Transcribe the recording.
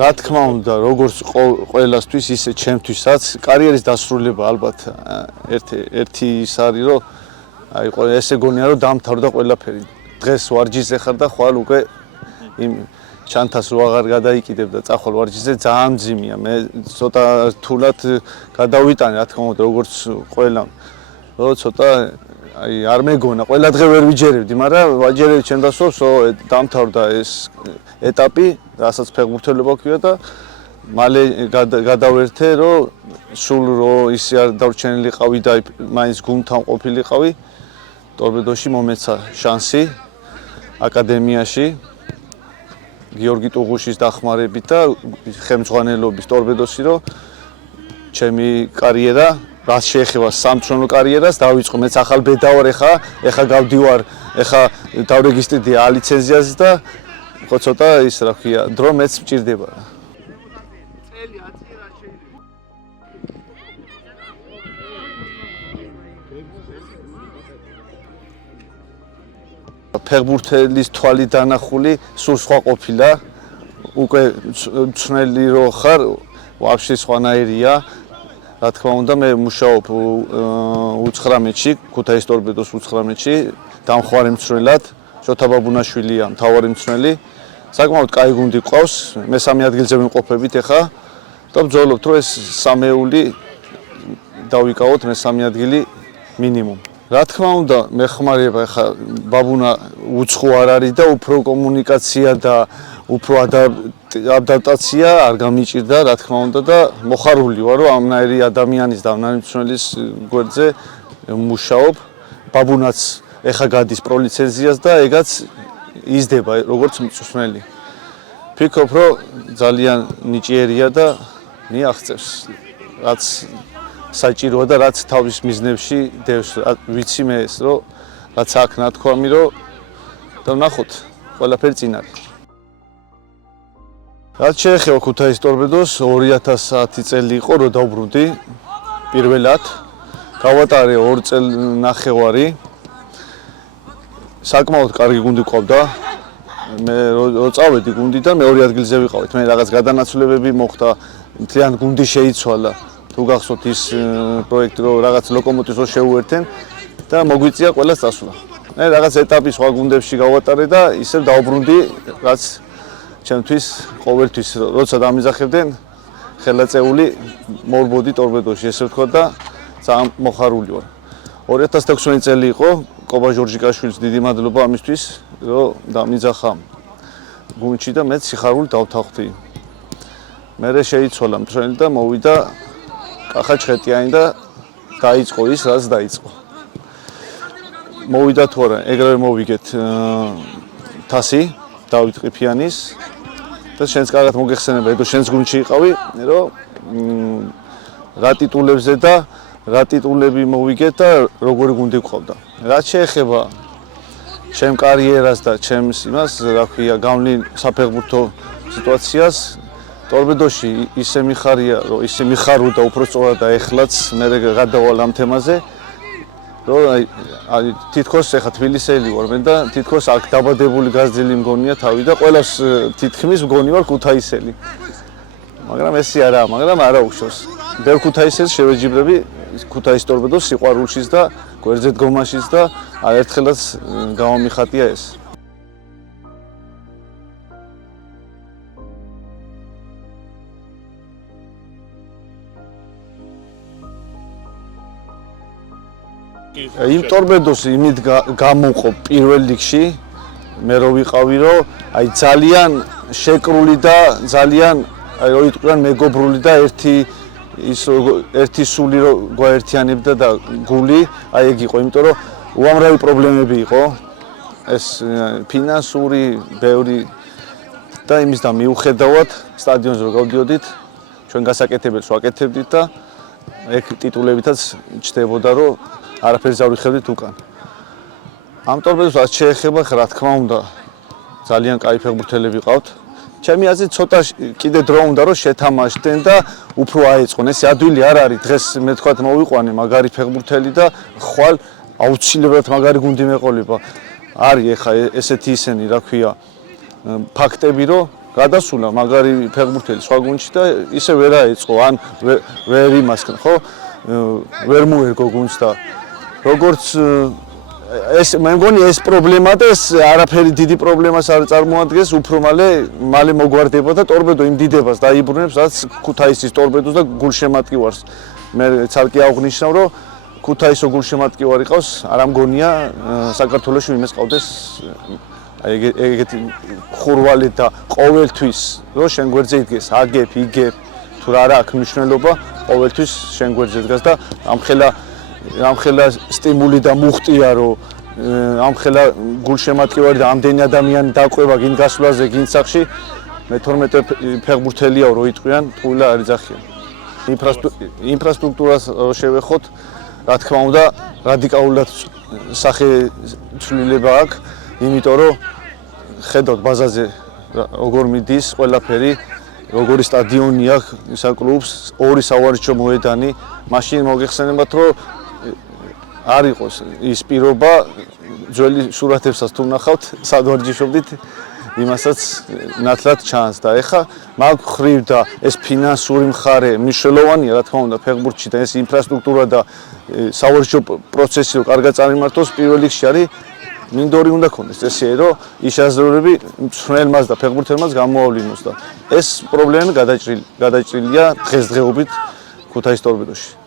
რა თქმა უნდა, როგორც ყველასთვის, ისე ჩემთვისაც კარიერის დასრულება ალბათ ერთი ის არის, რომ აი ესე გონია, რომ დამთავრდა ყველაფერი. დღეს ვარჯიშზე ხარ და ხვალ უკვე იმ ჩანთას რო აღარ გადაიკიდებ და წახვალ ვარჯიშზე ძალიან მძიმეა. მე ცოტა რთულად გადავიტანე, რა თქმა უნდა, როგორც ყველა. რომ ცოტა აი არ მეგონა, ყველა დღე ვერ ვიჯერებდი, მაგრამ ვაჯერებდი ჩემ დასვავს, რომ დამთავრდა ეს ეტაპი, რასაც ფეხბურთელობა ქვია და მალე გადავერთე, რომ სულ რო ისე არ დარჩენილიყავი და მაინც გუნდთან ყოფილიყავი. ტორპედოში მომეცა შანსი აკადემიაში გიორგი ტუღუშის დახმარებით და ხელმძღვანელობის ტორპედოში, რომ ჩემი კარიერა რაც შეეხება სამწვრთნელო კარიერას დავიწყო. მეც ახალ ბედა ვარ ეხა გავდივარ, ეხა დავრეგისტრირდი A ლიცენზიაზე და ხო ცოტა ის რა ქვია, დრო მეც მჭირდება. ფეხბურთელის თვალი დანახული სულ სხვა ყოფილა. უკვე მწვრთნელი რო ხარ, ვაფშე სხვანაირია. რა თქმა უნდა, მე მუშაობ 19-ში, ქუთაისის ტორპედოს 19-ში, დამხმარე მწვრთნელად. შოთა ბაბუნაშვილია მთავარი მწვრთნელი. საკმაოდ კაი გუნდი ყავს, მესამე ადგილზე ვიმყოფებით ახლა და ვძოლობთ, რომ ეს სამეული დავიკავოთ მესამე ადგილი მინიმუმ. რა თქმა უნდა, მეხმარება ახლა ბაბუნა უცხო არ არის და უფრო კომუნიკაცია და უფრო ადაპტაცია არ გამიჭირდა, რა თქმა უნდა და მოხარული ვარ, რომ ამნაირი ადამიანის და ამნაირი მწვრთნელის გვერდზე მუშაობ. ბაბუნაც ეხა გადის პროლიცენზიას და ეგაც იზრდება როგორც მწვრთნელი. ფიქრობ, რომ ძალიან ნიჭიერია და მიაღწევს, რაც საჭიროა და რაც თავის მიზნებში დევს. ვიცი მე ეს, რომ რაც აქ ნათქვამი, რომ და ვნახოთ, ყველაფერი წინ არის. რაც შეეხება ქუთაისის ტორპედოს 2010 წელი იყო, რომ დავბრუნდი პირველად. გავატარე 2 წელნახევარი. საკმაოდ კარგი გუნდი ყავდა. მე რო წავედი გუნდიდან მეორე ადგილზე ვიყავით. მე რაღაც გადანაცვლებები მოხდა, მთლიან გუნდი შეიცვალა. თუ გახსოვთ ის პროექტი, რომ რაღაც ლოკომოტივს რო შეუერთენ და მოგვიწია ყველას წასვლა. მე რაღაც ეტაპი სხვა გუნდებში გავატარე და ისევ დავბრუნდი, რაც ჩემთვის ყოველთვის როცა დამიზახებდნენ ხელაწეული მოვბოდი ტორპედოში, ესე ვთქვა და ძალიან მოხარული ვარ. 2016 წელი იყო, კობა ჟორჟიკაშვილის დიდი მადლობა ამისთვის, რომ დამიძახა გუნდში და მეც სიხარული დავთანხმდი. მერე შეიცვალა მწვრთნელი და მოვიდა კახა ჩხეტიანი და დაიწყო ის, რაც დაიწყო. მოვიდა თუ არა, ეგრევე მოვიგეთ თასი დავით ყიფიანის და შენს კარგად მოგეხსენება, ედო შენს გუნდში იყავი, რომ რა ტიტულებზე და რა ტიტულები მოვიგეთ და როგორი გუნდი გყავდა. რაც შეეხება ჩემ კარიერას და ჩემს იმას, რა ქვია, გავლენ საფეხბურთო სიტუაციას, ტორპედოში ისე მიხარია, რომ ისე მიხარუდა უფრო სწორად და ეხლაც მე გადავალ ამ თემაზე, რომ აი თითქოს ეხა თბილისელი ვარ მე და თითქოს აქ დაბადებული გაზრდილი მგონია თავი და ყველას თითქმის მგონი ვარ ქუთაისელი. მაგრამ ესე არაა, მაგრამ არა უშავს. ბევრ ქუთაისელს შევეჯიბრები ქუთაისის ტორპედოს სიყვარულშიც და გვერდზე დგომაშიც და არერთხელაც გამომიხატია ეს. იმ ტორპედოს იმით გამოვყო პირველ რიგში, მე რო ვიყავი, რომ აი ძალიან შეკრული და ძალიან აი რო იტყვიან მეგობრული და ერთი სული რო გვაერთიანებდა და გული, აი ეგ იყო, იმიტომ რომ უამრავი პრობლემები იყო, ეს ფინანსური, ბევრი და იმის და მიუხედავად სტადიონზე რო გავდიოდით, ჩვენ გასაკეთებელს ვაკეთებდით და ეგ ტიტულებითაც ჩდებოდა, რომ არაფერს არ ვიხებდით უკან. ამ ტორპედოს რაც შეეხება, რა თქმა უნდა, ძალიან კაი ფეხბურთელები ყავთ. ჩემი აზრით ცოტა კიდე დრო უნდა რომ შეთამაშდნენ და უფრო აეწყონ. ეს ადვილი არ არის. დღეს მე თქვათ მოვიყვანე მაგარი ფეხბურთელი და ხვალ აუცილებლად მაგარი გუნდი მეყოლება. არის ეხა ესეთი ისენი, რა ქვია, ფაქტები, რომ გადასულა მაგარი ფეხბურთელი სხვა გუნდში და ისე ვერ აეწყო, ან ვერ იმასკენ, ხო? ვერ მოერგო გუნდს და როგორც ეს მე მგონი ეს პრობლემა და ეს არაფერი დიდი პრობლემას არ წარმოადგენს, უფრო მალე მოგვარდება და ტორპედო იმ დიდებას დაიბრუნებს, რაც ქუთაისის ტორპედოს და გულშემატკივარს. მე ცალკე აღნიშნავ, რომ ქუთაისო გულშემატკივარი ყავს, არ მგონია საქართველოში ვინმეს ყავდეს ეგეთი ხურვალი და ყოველთვის რომ შენ გვერდზე იდგეს, აგებ, იგებ, თუ რა აქვს მნიშვნელობა, ყოველთვის შენ გვერდზე დგას და ამხელა სტიმული და მუხტია, რომ ამხელა გულშემატკივარი და ამდენი ადამიანი დაყვება გინ გასვლაზე, გინ სახში, მე-12 ფეხბურთელია რომ იტყვიან, ტყუილა არ იძახიან. ინფრასტრუქტურას შევეხოთ, რა თქმა უნდა, რადიკალურად სახეცვლილება აქვს, იმიტომ რომ ხედავთ ბაზაზე როგორ მიდის ყველაფერი, როგორი სტადიონი აქვს ისა კლუბს, 2 სავარჯიშო მოედანი, მაშინ მოგეხსენებათ, რომ არ იყოს ის პირობა, ძველი სურათებსაც თუ ნახავთ, სად ვარჯიშობდით, იმასაც ნათლად ჩანს და ეხა მაგ ხრივ და ეს ფინანსური მხარე მნიშვნელოვანია, რა თქმა უნდა, ფეხბურთში და ეს ინფრასტრუქტურა და სავარჯიშო პროცესი რომ კარგად წარმართოს, პირველ რიგში არის მინდორი უნდა ქონდეს წესიერი, რომ ის აზროვნები მწვრთნელმაც და ფეხბურთელმაც გამოავლინოს და ეს პრობლემა გადაჭრილია დღესდღეობით ქუთაის ტორპედოში.